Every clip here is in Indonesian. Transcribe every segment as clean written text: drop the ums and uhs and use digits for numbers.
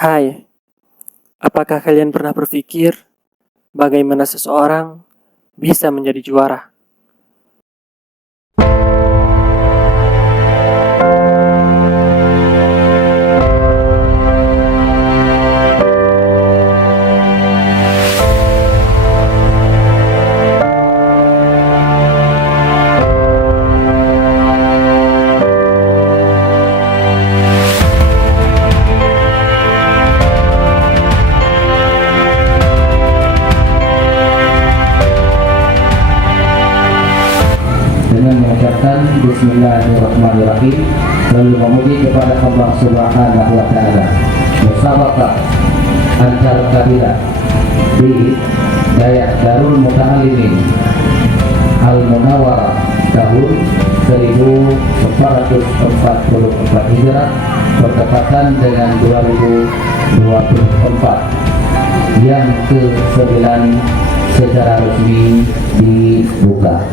Hai, apakah kalian pernah berpikir bagaimana seseorang bisa menjadi juara? Dengan mengucapkan Bismillahirrahmanirrahim, lalu memuji kepada Allah Subhanahu wa Ta'ala. Musabaqah antar kabilah di Dayak Darul Muta'alimin Al-Munawwarah tahun 1444 Hijrah bertepatan dengan 2024 yang ke-9 secara resmi dibuka.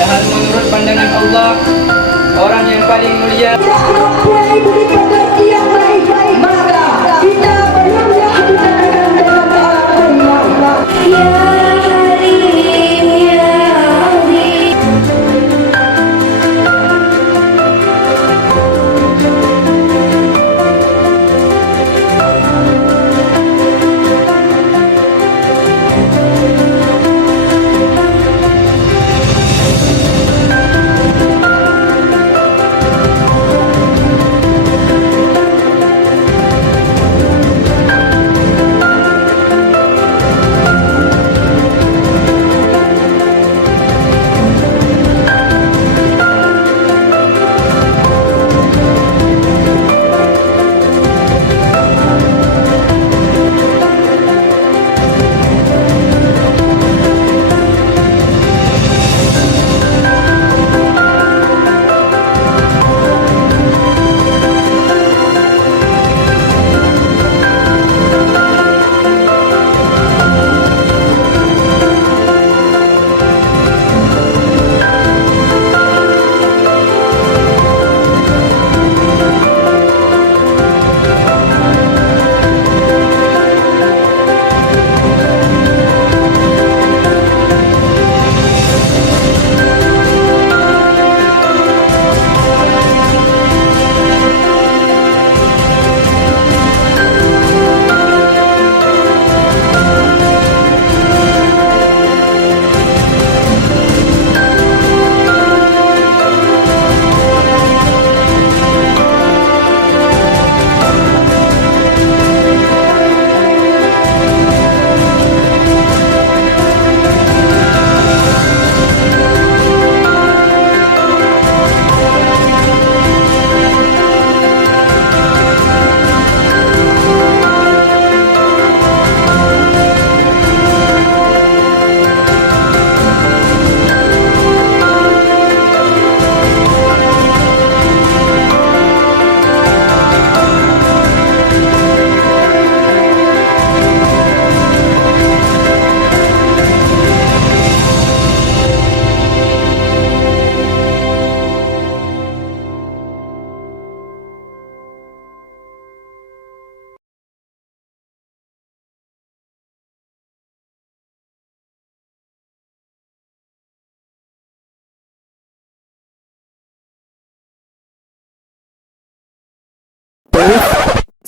Padahal menurut pandangan Allah, orang yang paling mulia maka kita belum lakukan dalam Allah. Ya Halim ya Azim.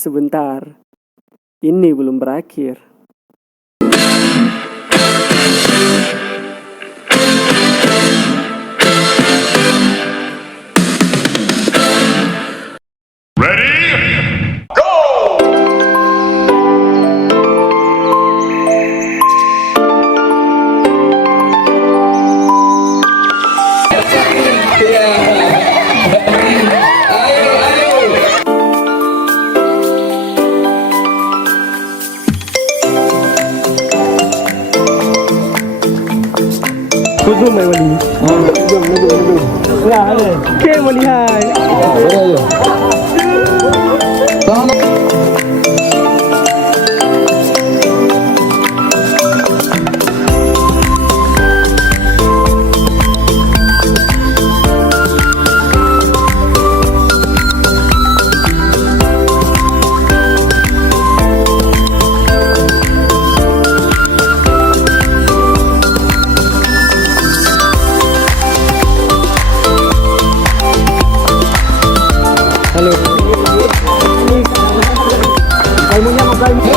Sebentar, ini belum berakhir. Belum mai wali. Belum. Enggak ada. Ke wali hai. Halo. Kaimunya mau kaimu.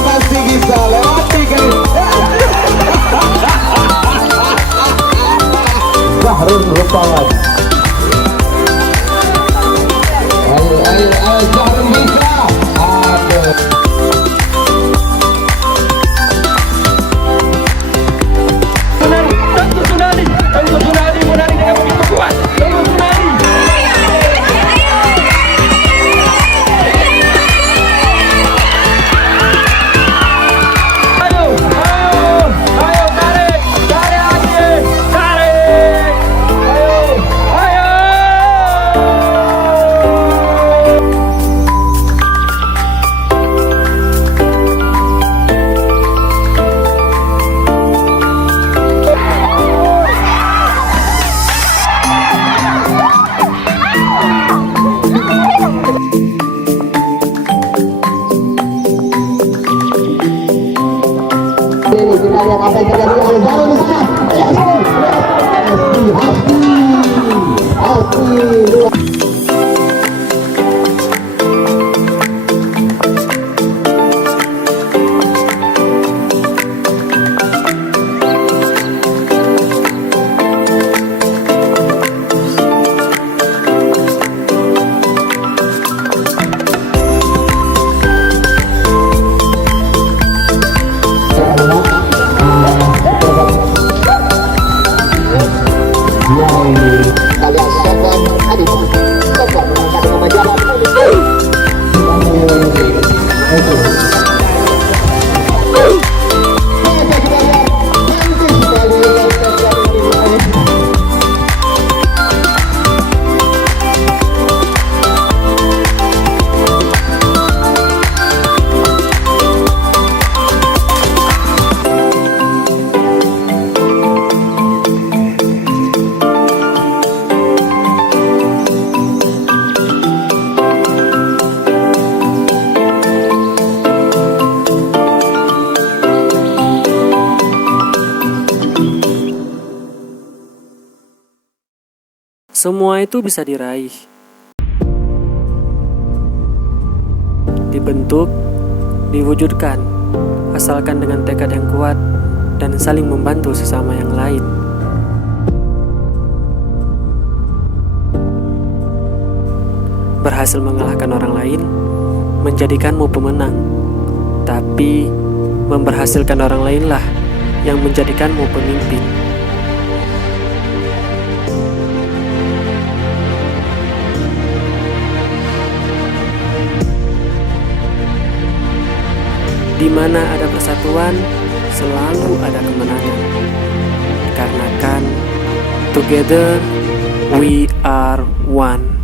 Pasti bisa lewati kan. Zahrul Rupawan. Ayo Zahrul bisa. Aduh. Kita lihat apa yang terjadi oleh Zahrul di sana. Hati. Kalian sopan adik, sopan mengangkat nama jalan. Semua itu bisa diraih, dibentuk, diwujudkan, asalkan dengan tekad yang kuat dan saling membantu sesama yang lain. Berhasil mengalahkan orang lain menjadikanmu pemenang, tapi memberhasilkan orang lainlah yang menjadikanmu pemimpin. Di mana ada persatuan, selalu ada kemenangan. Karena kan, together we are one.